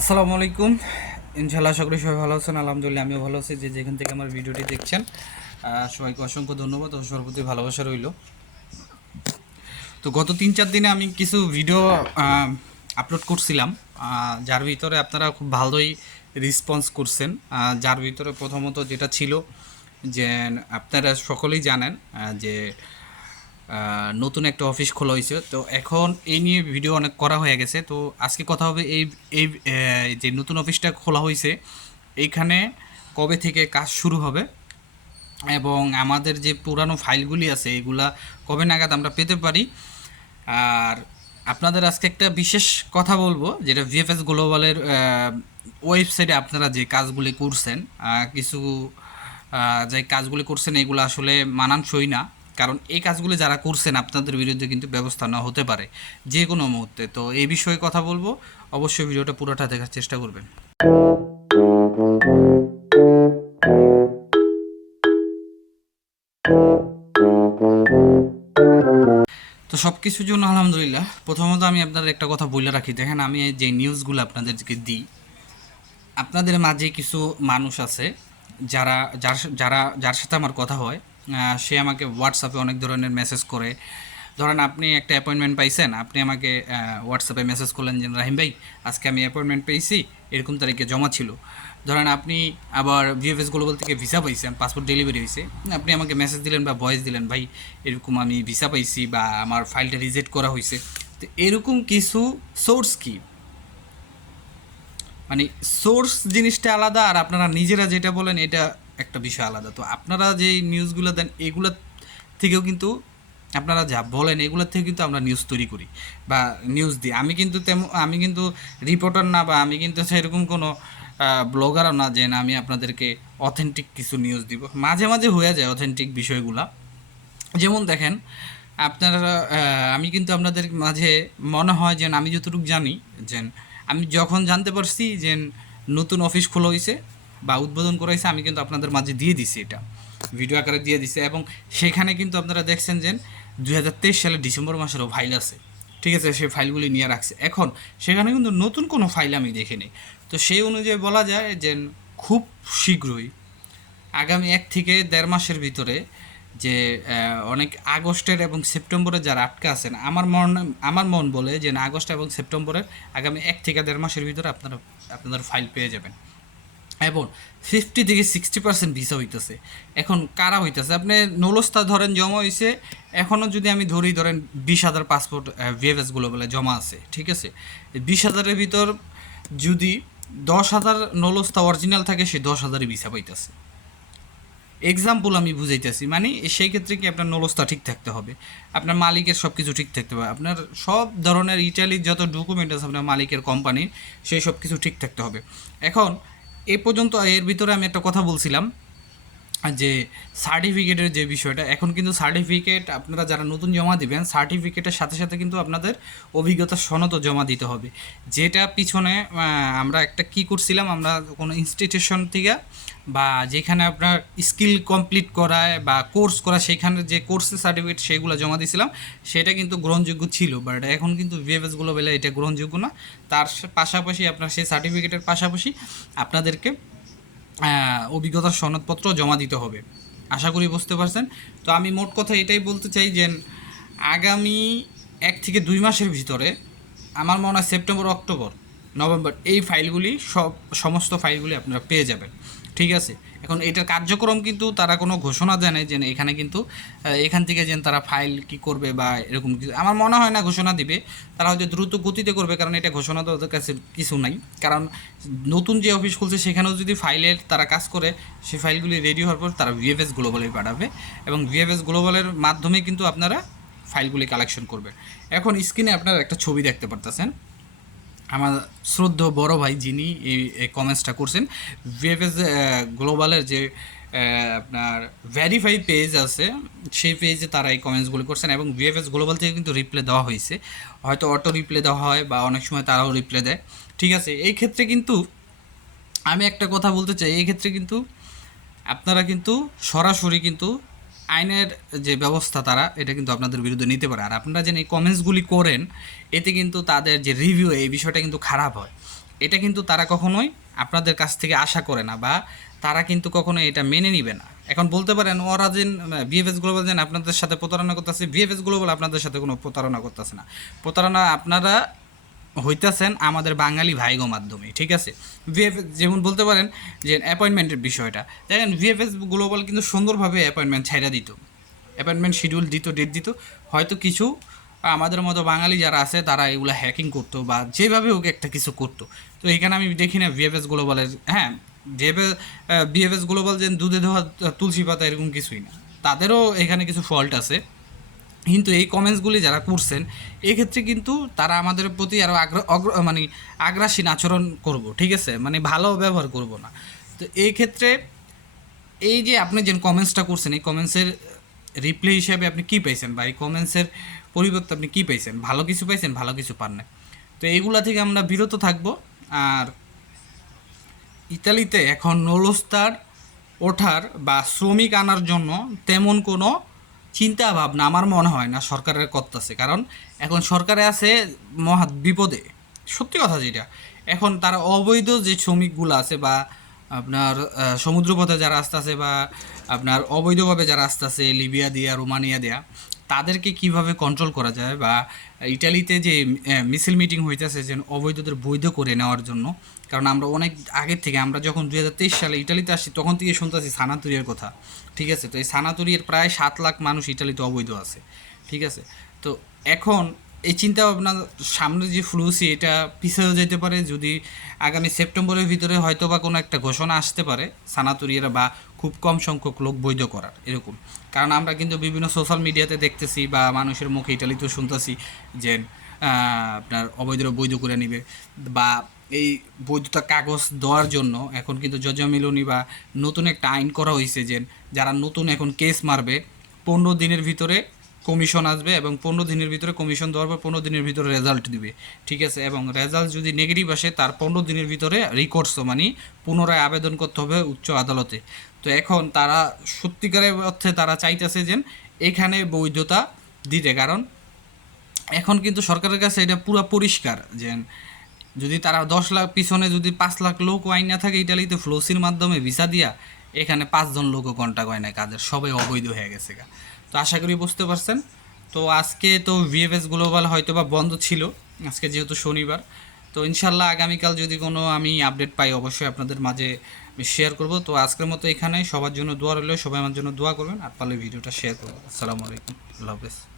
আসসালামু আলাইকুম। ইনশাল্লাহ আশা করি সবাই ভালো আছেন, আলহামদুলিল্লাহ আমিও ভালো আছি। যে যেখান থেকে আমার ভিডিওটি দেখছেন সবাইকে অসংখ্য ধন্যবাদ ও সর্বপ্রতি ভালোবাসা রইল। তো গত তিন চার দিনে আমি কিছু ভিডিও আপলোড করছিলাম। যার ভিতরে আপনারা খুব ভালোই রেসপন্স করছেন। যার ভিতরে প্রথমত যেটা ছিল যে আপনারা সকলেই জানেন যে নতুন একটা অফিস খোলা হয়েছে। তো এখন এই নিয়ে ভিডিও অনেক করা হয়ে গেছে। তো আজকে কথা হবে এই এই যে নতুন অফিসটা খোলা হয়েছে, এইখানে কবে থেকে কাজ শুরু হবে? এবং আমাদের যে পুরানো ফাইলগুলি আছে, এগুলা কবে নাগাদ আমরা পেতে পারি? আর আপনাদের আজকে একটা বিশেষ কথা বলব, যেটা ভিএফএস গ্লোবালের ওয়েবসাইটে আপনারা যে কাজগুলি করছেন কিছু যে কাজগুলি করছেন, এগুলো আসলে মানানসই না। কারণ এই কাজগুলো যারা করছেন, আপনাদের বিরুদ্ধে কিন্তু ব্যবস্থা নেওয়া হতে পারে যে কোনো মুহূর্তে। তো এই বিষয়ে কথা বলব। অবশ্যই ভিডিওটা পুরোটা দেখার চেষ্টা করবেন। তো সব কিছুর জন্য আলহামদুলিল্লাহ, প্রথমত আমি আপনাদের একটা কথা বলে রাখি। দেখেন, আমি যে নিউজগুলো আপনাদেরকে দিই, আপনাদের মাঝে কিছু মানুষ আছে, যারা, যার যারা, যার সাথে আমার কথা হয় সে আমাকে হোয়াটসঅ্যাপে অনেক ধরনের মেসেজ করে। ধরেন আপনি একটা অ্যাপয়েন্টমেন্ট পাইছেন, আপনি আমাকে হোয়াটসঅ্যাপে মেসেজ করলেন যে, রাহিম ভাই, আজকে আমি অ্যাপয়েন্টমেন্ট পেয়েছি, এরকম তারিখে জমা ছিল। ধরেন আপনি আবার ভিএফএস গ্লোবাল থেকে ভিসা পাইছেন পাসপোর্ট ডেলিভারি হয়েছে আপনি আমাকে মেসেজ দিলেন বা ভয়েস দিলেন, ভাই, এরকম আমি ভিসা পাইছি বা আমার ফাইলটা রিজেক্ট করা হয়েছে তো এরকম কিছু সোর্স কি? মানে সোর্স জিনিসটা আলাদা আর আপনারা নিজেরা যেটা বলেন এটা একটা বিষয় আলাদা। তো আপনারা যে নিউজগুলো দেন, এগুলো থেকেও কিন্তু আপনারা যা বলেন এগুলোর থেকে কিন্তু আমরা নিউজ তৈরি করি বা নিউজ দিই। আমি কিন্তু তেমন, আমি কিন্তু রিপোর্টার না বা আমি কিন্তু সেরকম কোনো ব্লগারও না যে না আমি আপনাদেরকে অথেন্টিক কিছু নিউজ দিব। মাঝে মাঝে হয়ে যায় অথেন্টিক বিষয়গুলা। যেমন দেখেন, আপনারা আমি কিন্তু আপনাদের মাঝে মনে হয় যে আমি যতটুকু জানি যে আমি যখন জানতে পারছি যে নতুন অফিস খোলা হয়েছে বা উদ্বোধন করা হয়েছে আমি কিন্তু আপনাদের মাঝে দিয়ে দিছি এটা। ভিডিও আকারে দিয়ে দিছি এবং সেখানে কিন্তু আপনারা দেখছেন যে দুই হাজার তেইশ সালের ডিসেম্বর মাসেরও ফাইল আছে। ঠিক আছে, সেই ফাইলগুলি নিয়ে রাখছে। এখন সেখানে কিন্তু নতুন কোনো ফাইল আমি দেখিনি। তো সেই অনুযায়ী বলা যায় যে খুব শীঘ্রই, আগামী এক থেকে দেড় মাসের ভিতরে যে অনেক আগস্টের এবং সেপ্টেম্বরে যারা আটকে আছেন, আমার মন আমার মন বলে যে আগস্ট এবং সেপ্টেম্বরের আগামী এক থেকে দেড় মাসের ভিতরে আপনারা, আপনাদের ফাইল পেয়ে যাবেন। এবং ফিফটি থেকে সিক্সটি পার্সেন্ট ভিসা হইতেছে। এখন কারা হইতেছে? আপনি নলস্তা ধরেন জমা হয়েছে এখনও যদি আমি ধরি ধরেন বিশ হাজার পাসপোর্ট ভিএফএসগুলো বলে জমা আছে, ঠিক আছে? বিশ হাজারের ভিতর যদি দশ হাজার নলস্তা অরিজিনাল থাকে সে দশ হাজারই ভিসা পাইতেছে। এক্সাম্পল আমি বুঝাইতেছি মানে সেই ক্ষেত্রে কি আপনার নলস্তা ঠিক থাকতে হবে? আপনার মালিকের সব কিছু ঠিক থাকতে হবে। আপনার সব ধরনের ইটালির যত ডকুমেন্ট আছে, আপনার মালিকের কোম্পানির সেই সব কিছু ঠিক থাকতে হবে। এখন এ পর্যন্ত এর ভিতরে আমি একটা কথা বলছিলাম। যে সার্টিফিকেটের যে বিষয়টা, এখন কিন্তু সার্টিফিকেট আপনারা যারা নতুন জমা দিবেন সার্টিফিকেটের সাথে সাথে কিন্তু আপনাদের অভিজ্ঞতা সনদও জমা দিতে হবে। যেটা পিছনে আমরা একটা কি করছিলাম, আমরা কোনো ইনস্টিটিউশন থেকে বা যেখানে আপনার স্কিল কমপ্লিট করায় বা কোর্স করা সেখানে যে কোর্সের সার্টিফিকেট সেগুলো জমা দিয়েছিলাম, সেটা কিন্তু গ্রহণযোগ্য ছিল। বাট এখন কিন্তু ভিএফএসগুলো বেলা এটা গ্রহণযোগ্য না। তার পাশাপাশি আপনার সেই সার্টিফিকেটের পাশাপাশি আপনাদেরকে অভিজ্ঞতার সনদপত্র জমা দিতে হবে। আশা করি বুঝতে পারছেন? তো আমি মোট কথা এটাই বলতে চাই যে, আগামী এক থেকে দুই মাসের ভিতরে, আমার মনে হয় সেপ্টেম্বর, অক্টোবর নভেম্বর, এই ফাইলগুলি সব, সমস্ত ফাইলগুলি আপনারা পেয়ে যাবেন। ঠিক আছে? এখন এটার কার্যক্রম কিন্তু তারা কোনো ঘোষণা দেয় নাই যে এখানে কিন্তু এখান থেকে যেন তারা ফাইল কি করবে বা এরকম কিছু। আমার মনে হয় না ঘোষণা দিবে। তারা হয়তো দ্রুত গতিতে করবে, কারণ এটা ঘোষণা তো ওদের কাছে কিছু নাই। কারণ নতুন যে অফিস খুলছে, সেখানেও যদি ফাইলের তারা কাজ করে, সেই ফাইলগুলি রেডি হওয়ার পর তারা ভিএফএস গ্লোবালে পাঠাবে এবং ভিএফএস গ্লোবালের মাধ্যমে কিন্তু আপনারা ফাইলগুলি কালেকশন করবেন। এখন স্ক্রিনে আপনারা একটা ছবি দেখতে পারতেছেন। আমার শ্রদ্ধ বড় ভাই যিনি এই কমেন্টসটা করছেন ভিএফএস গ্লোবালের যে আপনার ভ্যারিফাই পেজ আছে, সেই পেজে তারা এই কমেন্টসগুলো করছেন এবং ভিএফএস গ্লোবাল থেকে কিন্তু রিপ্লে দেওয়া হয়েছে। হয়তো অটো রিপ্লে দেওয়া হয় বা অনেক সময় তারাও রিপ্লে দেয়। ঠিক আছে, এই ক্ষেত্রে কিন্তু আমি একটা কথা বলতে চাই, এই ক্ষেত্রে কিন্তু আপনারা কিন্তু সরাসরি কিন্তু আইনের যে ব্যবস্থা তারা, এটা কিন্তু আপনাদের বিরুদ্ধে নিতে পারে। আর আপনারা যেন এই কমেন্টসগুলি করেন, এতে কিন্তু তাদের যে রিভিউ এই বিষয়টা কিন্তু খারাপ হয়। এটা কিন্তু তারা কখনোই আপনাদের কাছ থেকে আশা করে না বা তারা কিন্তু কখনো এটা মেনে নিবে না। এখন বলতে পারেন, ওরা যেন বিএফএস গ্লোবাল যেন আপনাদের সাথে প্রতারণা করতেছে বিএফএস গ্লোবাল আপনাদের সাথে কোনো প্রতারণা করতেছে না। প্রতারণা আপনারা হইতেছেন আমাদের বাঙালি ভাইগো মাধ্যমে, ঠিক আছে? ভিএফ যেমন বলতে পারেন যে অ্যাপয়েন্টমেন্টের বিষয়টা। দেখেন ভিএফএস গ্লোবাল কিন্তু সুন্দরভাবে অ্যাপয়েন্টমেন্ট ছাইড়া দিত। অ্যাপয়েন্টমেন্ট শিডিউল দিত ডেট দিত। হয়তো কিছু, আমাদের মতো বাঙালি যারা আছে, তারা এগুলো হ্যাকিং করতো বা যেভাবে হোক একটা কিছু করতো। তো এখানে আমি দেখি না ভিএফএস গ্লোবালের হ্যাঁ ভিএফএস বিএফএস গ্লোবাল যে দুধে ধোয়া, তুলসী পাতা এরকম কিছুই না। তাদেরও এখানে কিছু ফল্ট আছে। কিন্তু এই কমেন্টসগুলি যারা করছেন, এক্ষেত্রে কিন্তু তারা আমাদের প্রতি আরও আগ্রহ, অগ্র মানে আগ্রাসীন আচরণ করব, ঠিক আছে? মানে ভালো ব্যবহার করব না। তো এই ক্ষেত্রে এই যে আপনি যে কমেন্টসটা করছেন, এই কমেন্টসের রিপ্লে হিসাবে আপনি কী পাইছেন বা এই কমেন্টসের পরিবর্তে আপনি কী পাইছেন ভালো কিছু পাইছেন ভালো কিছু পান না তো এইগুলা থেকে আমরা বিরত থাকব। আর ইতালিতে এখন নলস্তার ওঠার বা শ্রমিক আনার জন্য তেমন কোনো চিন্তা ভাবনা আমার মনে হয় না সরকারের করতেছে। কারণ এখন সরকারে আছে মহা বিপদে। সত্যি কথা যেটা। এখন তারা অবৈধ যে শ্রমিকগুলো আছে বা আপনার সমুদ্রপথে যারা আসতেছে বা আপনার অবৈধভাবে যারা আসতেছে, লিবিয়া দিয়া, রোমানিয়া দেয়া তাদেরকে কীভাবে কন্ট্রোল করা যায় বা ইটালিতে যে মিছিল মিটিং হইতেছে যে অবৈধদের বৈধ করে নেওয়ার জন্য, কারণ আমরা অনেক আগের থেকে, আমরা যখন দুই হাজার তেইশ সালে ইটালিতে আসি তখন থেকে শুনতেছি সানাতুরিয়ার কথা, ঠিক আছে? তো এই সানাতুরিয়ার প্রায় সাত লাখ মানুষ ইটালিতে অবৈধ আছে, ঠিক আছে? তো এখন এই চিন্তা ভাবনা সামনে যে ফ্লুসি এটা পিছিয়েও যেতে পারে। যদি আগামী সেপ্টেম্বরের ভিতরে হয়তো বা কোনো একটা ঘোষণা আসতে পারে, সানাতুরিয়ারা বা খুব কম সংখ্যক লোক বৈধ করার, এরকম। কারণ আমরা কিন্তু বিভিন্ন সোশ্যাল মিডিয়াতে দেখতেছি বা মানুষের মুখে ইটালিতেও শুনতেছি যে আপনার অবৈধরা বৈধ করে নিবে বা এই বৈধতা কাগজ দেওয়ার জন্য এখন কিন্তু জজা মিলনি বা নতুন একটা আইন করা হয়েছে যে, যারা নতুন এখন কেস মারবে, পনেরো দিনের ভিতরে কমিশন আসবে এবং পনেরো দিনের ভিতরে কমিশন দেওয়ার পর পনেরো দিনের ভিতরে রেজাল্ট দিবে। ঠিক আছে? এবং রেজাল্ট যদি নেগেটিভ আসে, তার পনেরো দিনের ভিতরে রিকোর্স মানে পুনরায় আবেদন করতে হবে উচ্চ আদালতে। তো এখন তারা সত্যিকারের অর্থে তারা চাইতেছে যে এখানে বৈধতা দিতে। কারণ এখন কিন্তু সরকারের কাছে এটা পুরো পরিষ্কার যে যদি তারা দশ লাখ পিছনে যদি পাঁচ লাখ লোক আইন না থাকে, ইটালিতে ফ্লোসির মাধ্যমে ভিসা দিয়া এখানে পাঁচজন লোকও কন্ট্যাক্ট হয় না কাজের। সবাই অবৈধ হয়ে গেছে গা। তো আশা করি বুঝতে পারছেন। তো আজকে তো ভিএফএস গ্লোবাল হয়তো বা বন্ধ ছিল, আজকে যেহেতু শনিবার। তো ইনশাল্লাহ আগামীকাল যদি কোনো আমি আপডেট পাই, অবশ্যই আপনাদের মাঝে শেয়ার করব। তো আজকের মতো এখানে সবার জন্য দোয়া রইল, সবাই আমার জন্য দোয়া করবেন, আর পারলে ভিডিওটা শেয়ার করবেন। আসসালামু আলাইকুম, আল্লাহ হাফেজ।